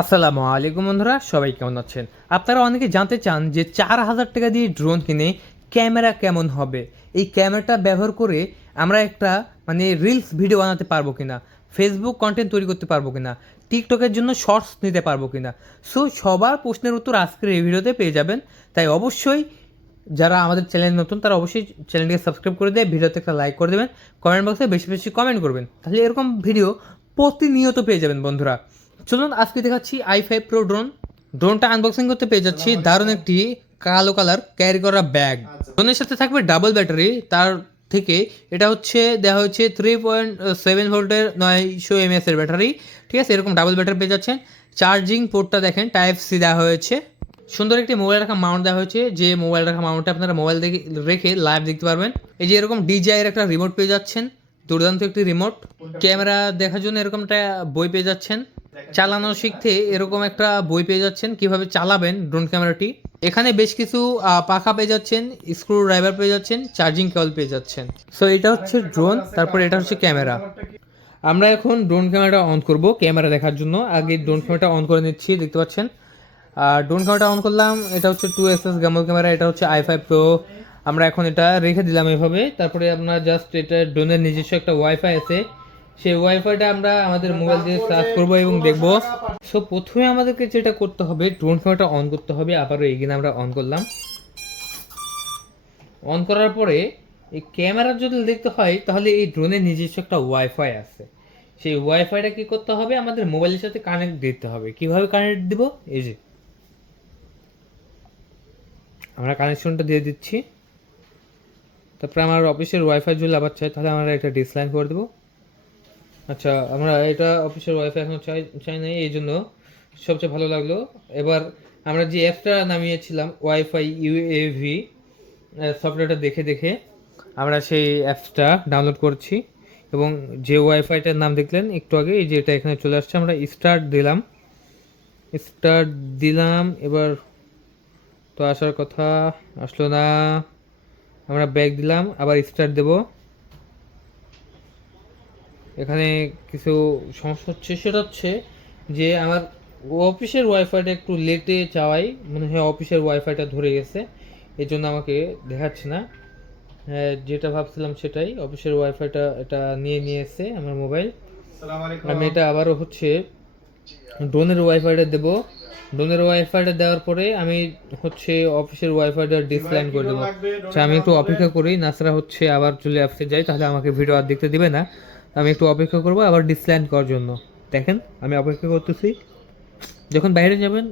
আসসালামু আলাইকুম বন্ধুরা, সবাই কেমন আছেন? আপনারা অনেকে জানতে চান যে 4000 টাকা দিয়ে ড্রোন কিনে ক্যামেরা কেমন হবে, এই ক্যামেরাটা ব্যবহার করে আমরা একটা রিলস ভিডিও বানাতে পারবো কিনা, ফেসবুক কন্টেন্ট তৈরি করতে পারবো কিনা, টিকটকের জন্য শর্টস নিতে পারবো কিনা। সো সবার প্রশ্নের উত্তর আজকের এই ভিডিওতে পেয়ে যাবেন। তাই অবশ্যই যারা আমাদের চ্যানেল নতুন তারা অবশ্যই চ্যানেলটিকে সাবস্ক্রাইব করে দিয়ে ভিডিওতে একটা লাইক করে দেবেন, কমেন্ট বক্সে বেশি বেশি কমেন্ট করবেন, তাহলে এরকম ভিডিও প্রতিনিয়ত পেয়ে যাবেন বন্ধুরা। চলুন আজকে দেখাচ্ছি i5 Pro ড্রোনটা আনবক্সিং করতে পেয়ে যাচ্ছি দারুণ একটি কালো কালার ক্যারি করা ব্যাগ। ড্রোনের সাথে থাকবে ডাবল ব্যাটারি, তার থেকে এটা হচ্ছে দেওয়া হচ্ছে 3.7 ভোল্টের 900 mAh এর ব্যাটারি। ঠিক আছে, এরকম ডাবল ব্যাটারি পেয়ে যাচ্ছেন। চার্জিং পোর্টটা দেখেন Type-C দেওয়া হয়েছে। সুন্দর একটি মোবাইল রাখা মাউন্ট দেওয়া হয়েছে, যে মোবাইল রাখা মাউন্টে আপনারা মোবাইল রেখে লাইভ দেখতে পারবেন। এই যে এরকম DJI এর একটা রিমোট পেয়ে যাচ্ছেন, দুর্দান্ত একটি রিমোট। ক্যামেরা দেখার জন্য এরকম একটা বই পেয়ে যাচ্ছেন। চালানো শিখতে এরকম একটা বই পেয়ে যাচ্ছেন, কিভাবে চালাবেন ড্রোন ক্যামেরাটি। এখানে বেশ কিছু পাখা পেয়ে যাচ্ছেন, স্ক্রু ড্রাইভার পেয়ে যাচ্ছেন, চার্জিং কেবল পেয়ে যাচ্ছেন। সো এটা হচ্ছে ড্রোন, তারপর এটা হচ্ছে ক্যামেরা। আমরা এখন ড্রোন ক্যামেরাটা অন করব ক্যামেরা দেখার জন্য। আগে ড্রোন ক্যামেরাটা অন করে নিচ্ছি, দেখতে পাচ্ছেন। আর ড্রোন ক্যামেরাটা অন করলাম। এটা হচ্ছে 2XS গামল ক্যামেরা, এটা হচ্ছে i5 Pro। আমরা এখন এটা রেখে দিলাম এভাবে। তারপরে আপনার জাস্ট এটা ড্রোনের নিজস্ব একটা ওয়াইফাই আছে, সেই ওয়াইফাইটা আমরা আমাদের মোবাইল দিয়ে সার্চ করবো এবং দেখবো। সো প্রথমে আমাদেরকে যেটা করতে হবে, ড্রোন ক্যামেরাটা অন করতে হবে। আবারও এগিয়ে আমরা অন করলাম। অন করার পরে এই ক্যামেরা যদি দেখতে হয়, তাহলে এই ড্রোনের নিজস্ব একটা ওয়াইফাই আছে। সেই ওয়াইফাইটা কি করতে হবে, আমাদের মোবাইলের সাথে কানেক্ট দিতে হবে। কিভাবে কানেক্ট দিব, এই যে আমরা কানেকশনটা দিয়ে দিচ্ছি। তারপরে আমার অফিসের ওয়াইফাই যদি আবার চাই, তাহলে আমরা একটা ডিসলাইন করে দেবো। আচ্ছা, আমরা এটা অফিসের ওয়াইফাই এখন চাই না, এই জন্য সবচেয়ে ভালো লাগলো। এবার আমরা যে অ্যাপটা নামিয়েছিলাম ওয়াইফাই ইউএভি সফটওয়্যারটা দেখে দেখে আমরা সেই অ্যাপসটা ডাউনলোড করছি। এবং যে ওয়াইফাইটার নাম দেখলেন একটু আগে, এই যে এটা এখানে চলে আসছে। আমরা স্টার্ট দিলাম। এবার তো আসার কথা, আসলো না। আমরা ব্যাক দিলাম, আবার স্টার্ট দেব। এখানে কিছু সমস্যা হচ্ছে, সেটা হচ্ছে যে আমার অফিসের ওয়াইফাইটা একটু লেটে যাওয়াই মনে হয় অফিসের ওয়াইফাইটা ধরে গেছে, এই জন্য আমাকে দেখাচ্ছে না। যেটা ভাবছিলাম সেটাই, অফিসের ওয়াইফাইটা এটা নিয়ে এসেছে আমার মোবাইল। আমি এটা আবারও হচ্ছে ড্রোনের ওয়াইফাইটা দেবো। ড্রোনের ওয়াইফাইটা দেওয়ার পরে আমি হচ্ছে অফিসের ওয়াইফাইটা ডিসলাইন করে দেবো। আচ্ছা, আমি একটু অপেক্ষা করি, নাছাড়া হচ্ছে আবার চলে অ্যাপসে যাই, তাহলে আমাকে ভিডিও আর দেখতে দিবে না। আমি একটু অপেক্ষা করবো আবার ডিসলাইন করার জন্য। দেখেন আমি অপেক্ষা করতেছি। যখন বাইরে যাবেন,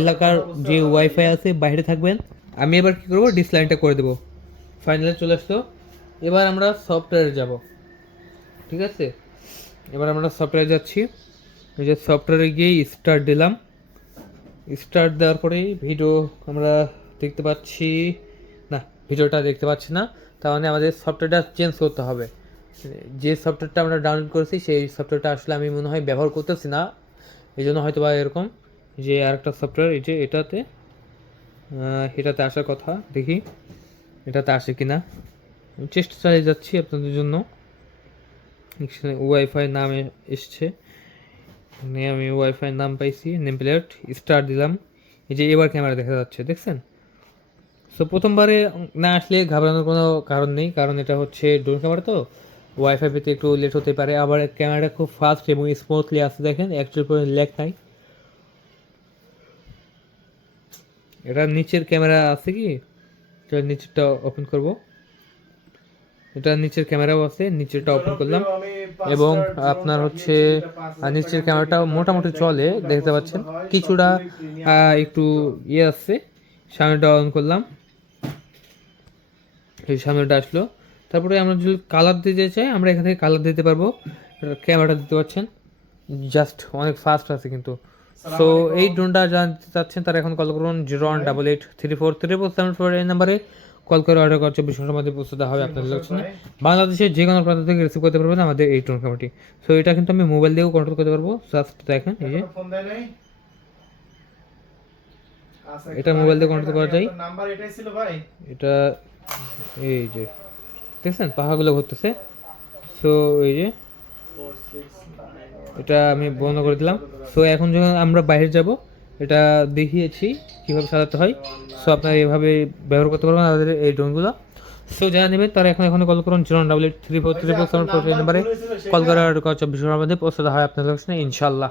এলাকার যে ওয়াইফাই আছে বাইরে থাকবেন। আমি এবার কী করবো, ডিসলাইনটা করে দেবো। ফাইনালে চলে আসতো। এবার আমরা সফটওয়্যারে যাব। ঠিক আছে, এবার আমরা সফটওয়্যারে যাচ্ছি। এই যে সফটওয়্যারে গিয়ে স্টার্ট দিলাম। স্টার্ট দেওয়ার পরেই ভিডিও আমরা দেখতে পাচ্ছি না, ভিডিওটা দেখতে পাচ্ছি না। তার মানে আমাদের সফটওয়্যারটা চেঞ্জ করতে হবে। যে সফটওয়্যারটা আমরা ডাউনলোড করেছি সেই সফটওয়্যারটা আসলে আমি মনে হয় ব্যবহার করতেছি না, এই জন্য হয়তো বা এরকম। যে আরেকটা সফটওয়্যার, এই যে এটাতে আসার কথা, দেখি এটাতে আসে কিনা। চেষ্টা চালিয়ে যাচ্ছি আপনাদের জন্য। ওয়াইফাই নামে এসছে, আমি ওয়াইফাই নাম পাইছি, নেম প্লেট। স্টার্ট দিলাম। এই যে এবার ক্যামেরা দেখা যাচ্ছে, দেখছেন। সো প্রথমবারে না আসলে ঘাবড়ানোর কোনো কারণ নেই, কারণ এটা হচ্ছে ড্রোন ক্যামেরা, তো ওয়াইফাই পেতে একটু লেট হতে পারে। আবার ক্যামেরাটা খুব ফাস্ট এবং স্মুথলি আসছে, দেখেন অ্যাকচুয়াল কোনো ল্যাগ নাই। এটা নিচের ক্যামেরা আছে কি, এটা নিচেরটা ওপেন করব। এটা নিচের ক্যামেরাও আছে, নিচেরটা ওপেন করলাম। এবং আপনার হচ্ছে নিচের ক্যামেরাটা মোটামুটি চলে, দেখতে পাচ্ছেন। কিছুটা একটু ইয়ে আছে। সামনেটা অন করলাম, এই সামনেটা আসলো। তারপরে আমরা যদি কালার দিতে চাই, আমরা এখান থেকে কালার দিতে পারবো। ক্যামেরাটা দিতে পারছেন, জাস্ট অনেক ফাস্ট আছে কিন্তু। সো এই ড্রোনটা জানতে চাচ্ছেন তারা এখন কল করুন 0188343474 এই নাম্বারে কল করে অর্ডার করার 24 ঘন্টার মধ্যে পৌঁছে দেওয়া হবে আপনাদের লোকেশনে। বাংলাদেশের যে কোনো প্রান্ত থেকে রিসিভ করতে পারবেন আমাদের এই ড্রোন ক্যামেরাটি। সো এটা কিন্তু আমি মোবাইল দিয়েও কন্ট্রোল করতে পারবো। জাস্ট দেখেন, এই যে এটা মোবাইল দিয়ে কন্ট্রোল করা যায়। এটা এই যে দেখছেন পাখাগুলো ঘুরতেছে। সো এই যে এটা আমি বন্ধ করে দিলাম। সো এখন যখন আমরা বাইরে যাব, এটা দেখিয়েছি কীভাবে সাজাতে হয়। সো আপনারা এভাবে ব্যবহার করতে পারবেন আমাদের এই ড্রোনগুলো। সো যারা নেবেন তারা এখন কল করুন 0883434 নাম্বারে কল করার 24 ঘন্টার মধ্যে পৌঁছাতে হয় আপনাদের লোকেশনে ইনশাল্লাহ।